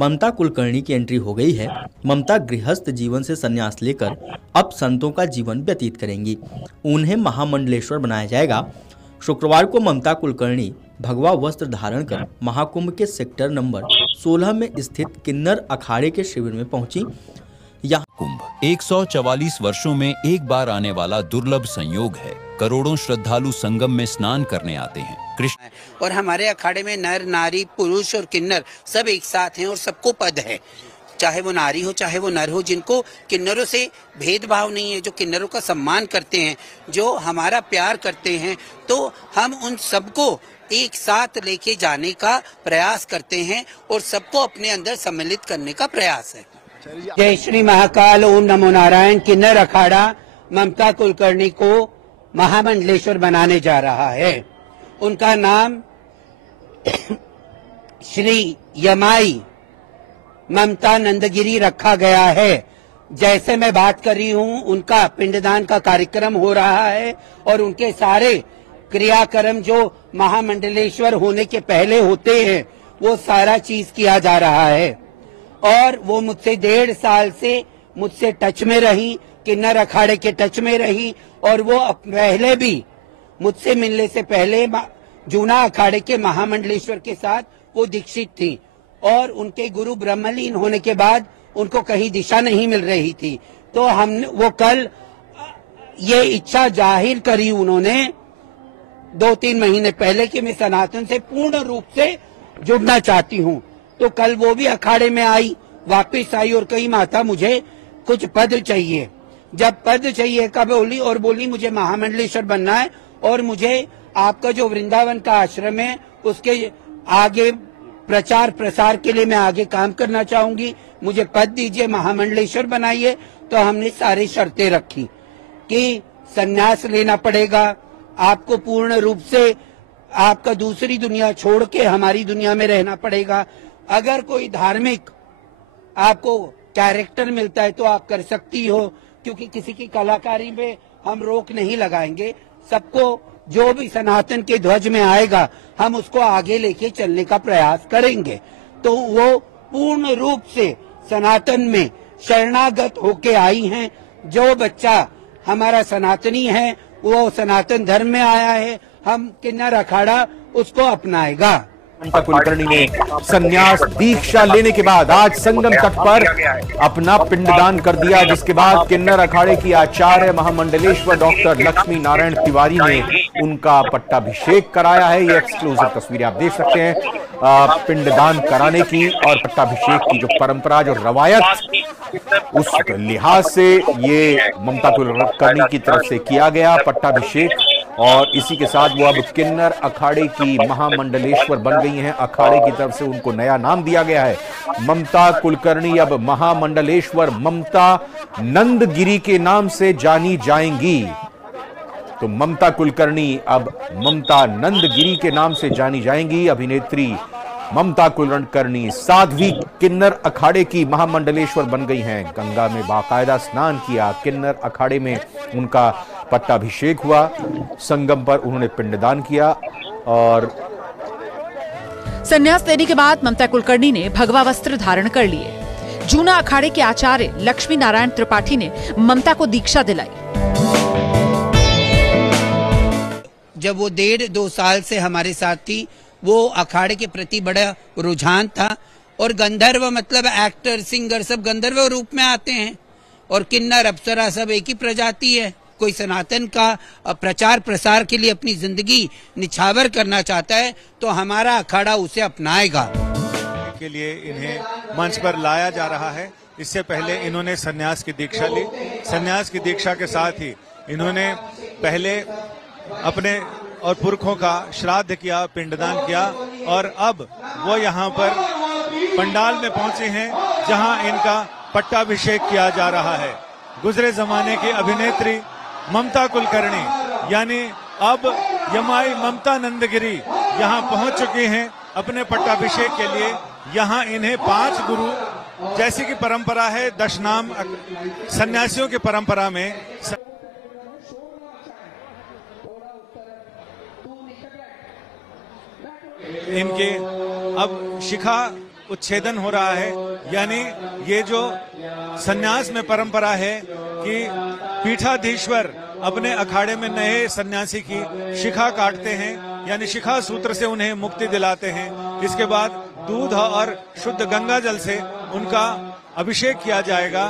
ममता कुलकर्णी की एंट्री हो गई है। ममता गृहस्थ जीवन से संन्यास लेकर अब संतों का जीवन व्यतीत करेंगी। उन्हें महामंडलेश्वर बनाया जाएगा। शुक्रवार को ममता कुलकर्णी भगवा वस्त्र धारण कर महाकुंभ के सेक्टर नंबर 16 में स्थित किन्नर अखाड़े के शिविर में पहुंची। यहाँ कुंभ 144 वर्षों में एक बार आने वाला दुर्लभ संयोग है। करोड़ों श्रद्धालु संगम में स्नान करने आते हैं। कृष्ण और हमारे अखाड़े में नर नारी पुरुष और किन्नर सब एक साथ हैं और सबको पद है, चाहे वो नारी हो चाहे वो नर हो। जिनको किन्नरों से भेदभाव नहीं है, जो किन्नरों का सम्मान करते हैं, जो हमारा प्यार करते हैं, तो हम उन सबको एक साथ लेके जाने का प्रयास करते हैं और सबको अपने अंदर सम्मिलित करने का प्रयास है। जय श्री महाकाल, ओम नमो नारायण। किन्नर अखाड़ा ममता कुलकर्णी को महामंडलेश्वर बनाने जा रहा है। उनका नाम श्री यमाई ममता नंदगिरी रखा गया है। जैसे मैं बात कर रही हूँ, उनका पिंडदान का कार्यक्रम हो रहा है और उनके सारे क्रियाक्रम जो महामंडलेश्वर होने के पहले होते हैं वो सारा चीज किया जा रहा है। और वो मुझसे 1.5 साल से मुझसे टच में रही, किन्नर अखाड़े के टच में रही, और वो पहले भी मुझसे मिलने से पहले जूना अखाड़े के महामंडलेश्वर के साथ वो दीक्षित थी। और उनके गुरु ब्रह्मलीन होने के बाद उनको कहीं दिशा नहीं मिल रही थी, तो हमने वो कल ये इच्छा जाहिर करी उन्होंने 2-3 महीने पहले कि मैं सनातन से पूर्ण रूप से जुड़ना चाहती हूँ। तो कल वो भी अखाड़े में आई, वापस आई और कही माता मुझे कुछ पद चाहिए। जब पद चाहिए का बोली और बोली मुझे महामंडलेश्वर बनना है और मुझे आपका जो वृंदावन का आश्रम है उसके आगे प्रचार प्रसार के लिए मैं आगे काम करना चाहूंगी, मुझे पद दीजिए, महामंडलेश्वर बनाइए। तो हमने सारी शर्तें रखी कि संन्यास लेना पड़ेगा, आपको पूर्ण रूप से आपका दूसरी दुनिया छोड़ के हमारी दुनिया में रहना पड़ेगा। अगर कोई धार्मिक आपको कैरेक्टर मिलता है तो आप कर सकती हो, क्योंकि किसी की कलाकारी में हम रोक नहीं लगाएंगे। सबको जो भी सनातन के ध्वज में आएगा हम उसको आगे लेके चलने का प्रयास करेंगे। तो वो पूर्ण रूप से सनातन में शरणागत होके आई हैं। जो बच्चा हमारा सनातनी है वो सनातन धर्म में आया है, हम किन्नर अखाड़ा उसको अपनाएगा। ममता कुलकर्णी ने संन्यास दीक्षा लेने के बाद आज संगम तट पर अपना पिंडदान कर दिया, जिसके बाद किन्नर अखाड़े की आचार्य महामंडलेश्वर डॉक्टर लक्ष्मी नारायण तिवारी ने उनका पट्टाभिषेक कराया है। ये एक्सक्लूसिव तस्वीरें आप देख सकते हैं पिंडदान कराने की और पट्टाभिषेक की जो परंपरा, जो रवायत, उस लिहाज से ये ममता कुलकर्णी की तरफ से किया गया पट्टाभिषेक। और इसी के साथ वो अब किन्नर अखाड़े की महामंडलेश्वर बन गई हैं। अखाड़े की तरफ से उनको नया नाम दिया गया है। ममता कुलकर्णी अब महामंडलेश्वर ममता नंदगिरी के नाम से जानी जाएंगी। तो ममता कुलकर्णी अब ममता नंदगिरी के नाम से जानी जाएंगी। अभिनेत्री ममता कुलकर्णी साध्वी किन्नर अखाड़े की महामंडलेश्वर बन गई हैं। गंगा में बाकायदा स्नान किया, किन्नर अखाड़े में उनका पट्टाभिषेक हुआ, संगम पर उन्होंने पिंडदान किया। और संन्यास लेने के बाद ममता कुलकर्णी ने भगवा वस्त्र धारण कर लिए। जूना अखाड़े के आचार्य लक्ष्मी नारायण त्रिपाठी ने ममता को दीक्षा दिलाई। जब वो 1.5-2 साल से हमारे साथ थी, वो अखाड़े के प्रति बड़ा रुझान था। और गंधर्व मतलब एक्टर सिंगर सब गंधर्व रूप में आते हैं, और किन्नर अप्सरा सब एक ही प्रजाति है। कोई सनातन का प्रचार प्रसार के लिए अपनी जिंदगी निछावर करना चाहता है तो हमारा अखाड़ा उसे अपनाएगा। के लिए इन्हें मंच पर लाया जा रहा है। इससे पहले इन्होंने संन्यास की दीक्षा ली। संन्यास की दीक्षा के साथ ही इन्होंने पहले अपने और पुरखों का श्राद्ध किया, पिंडदान किया, और अब वो यहाँ पर पंडाल में पहुंचे हैं जहां इनका पट्टाभिषेक किया जा रहा है। गुजरे जमाने की अभिनेत्री ममता कुलकर्णी यानी अब यमाई ममता नंदगिरी यहाँ पहुंच चुकी हैं अपने पट्टाभिषेक के लिए। यहाँ इन्हें 5 गुरु जैसी की परंपरा है, दशनाम सन्यासियों की परंपरा में इनके अब शिखा उच्छेदन हो रहा है। यानी ये जो सन्यास में परंपरा है कि पीठाधीश्वर अपने अखाड़े में नए सन्यासी की शिखा काटते हैं, यानी शिखा सूत्र से उन्हें मुक्ति दिलाते हैं। इसके बाद दूध और शुद्ध गंगा जल से उनका अभिषेक किया जाएगा।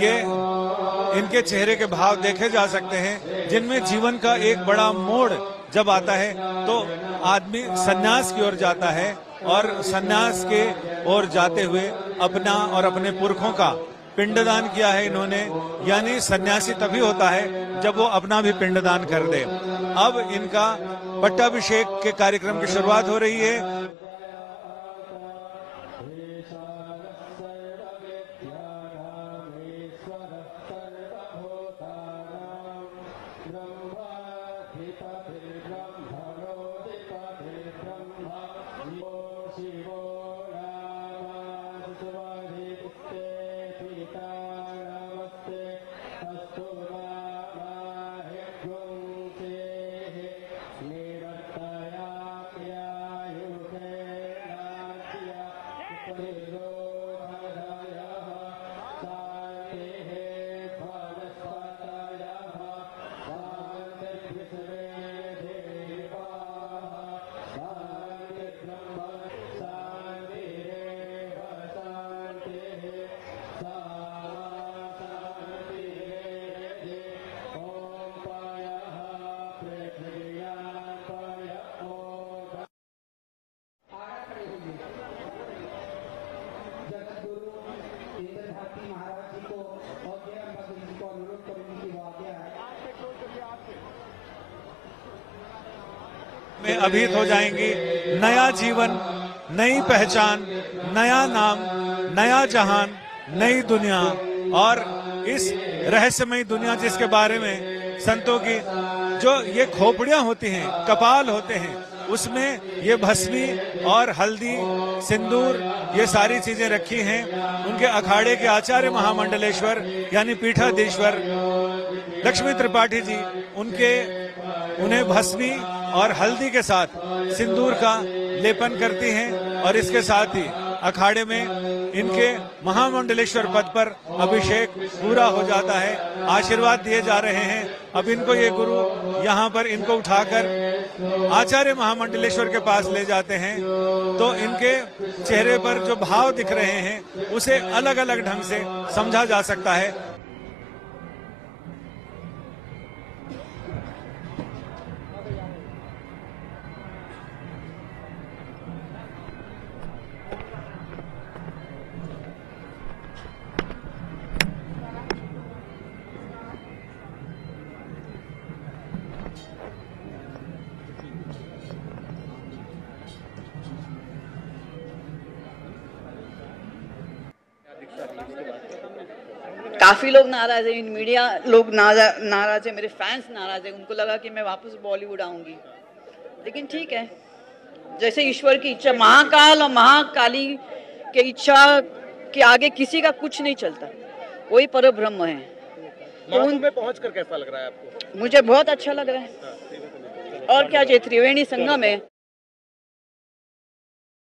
ये इनके चेहरे के भाव देखे जा सकते हैं, जिनमें जीवन का एक बड़ा मोड़ जब आता है तो आदमी सन्यास की ओर जाता है, और सन्यास के ओर जाते हुए अपना और अपने पुरखों का पिंडदान किया है इन्होंने। यानी सन्यासी तभी होता है जब वो अपना भी पिंडदान कर दे। अब इनका पट्टाभिषेक के कार्यक्रम की शुरुआत हो रही है। में अभित हो जाएंगी। नया जीवन, नई पहचान, नया नाम, नया जहान, नई दुनिया। और इस रहस्यमयी दुनिया जिसके बारे में संतों की जो ये खोपड़ियां होती हैं, कपाल होते हैं, उसमें ये भस्मी और हल्दी, सिंदूर, ये सारी चीजें रखी हैं। उनके अखाड़े के आचार्य महामंडलेश्वर यानी पीठाधीश्वर लक्ष्मी त्रिपाठी जी उन्हें भस्मी और हल्दी के साथ सिंदूर का लेपन करती हैं, और इसके साथ ही अखाड़े में इनके महामंडलेश्वर पद पर अभिषेक पूरा हो जाता है। आशीर्वाद दिए जा रहे हैं। अब इनको ये गुरु यहाँ पर इनको उठाकर आचार्य महामंडलेश्वर के पास ले जाते हैं, तो इनके चेहरे पर जो भाव दिख रहे हैं उसे अलग अलग ढंग से समझा जा सकता है। काफी लोग नाराज है, मीडिया लोग नाराज है, मेरे फैंस नाराज है। उनको लगा कि मैं वापस बॉलीवुड आऊंगी, लेकिन ठीक है, जैसे ईश्वर की इच्छा। महाकाल और महाकाली के इच्छा के आगे किसी का कुछ नहीं चलता, वही परब्रह्म है। तो में पहुंचकर कैसा लग रहा है आपको? मुझे बहुत अच्छा लग रहा है। और क्या चाहिए, त्रिवेणी संगम है,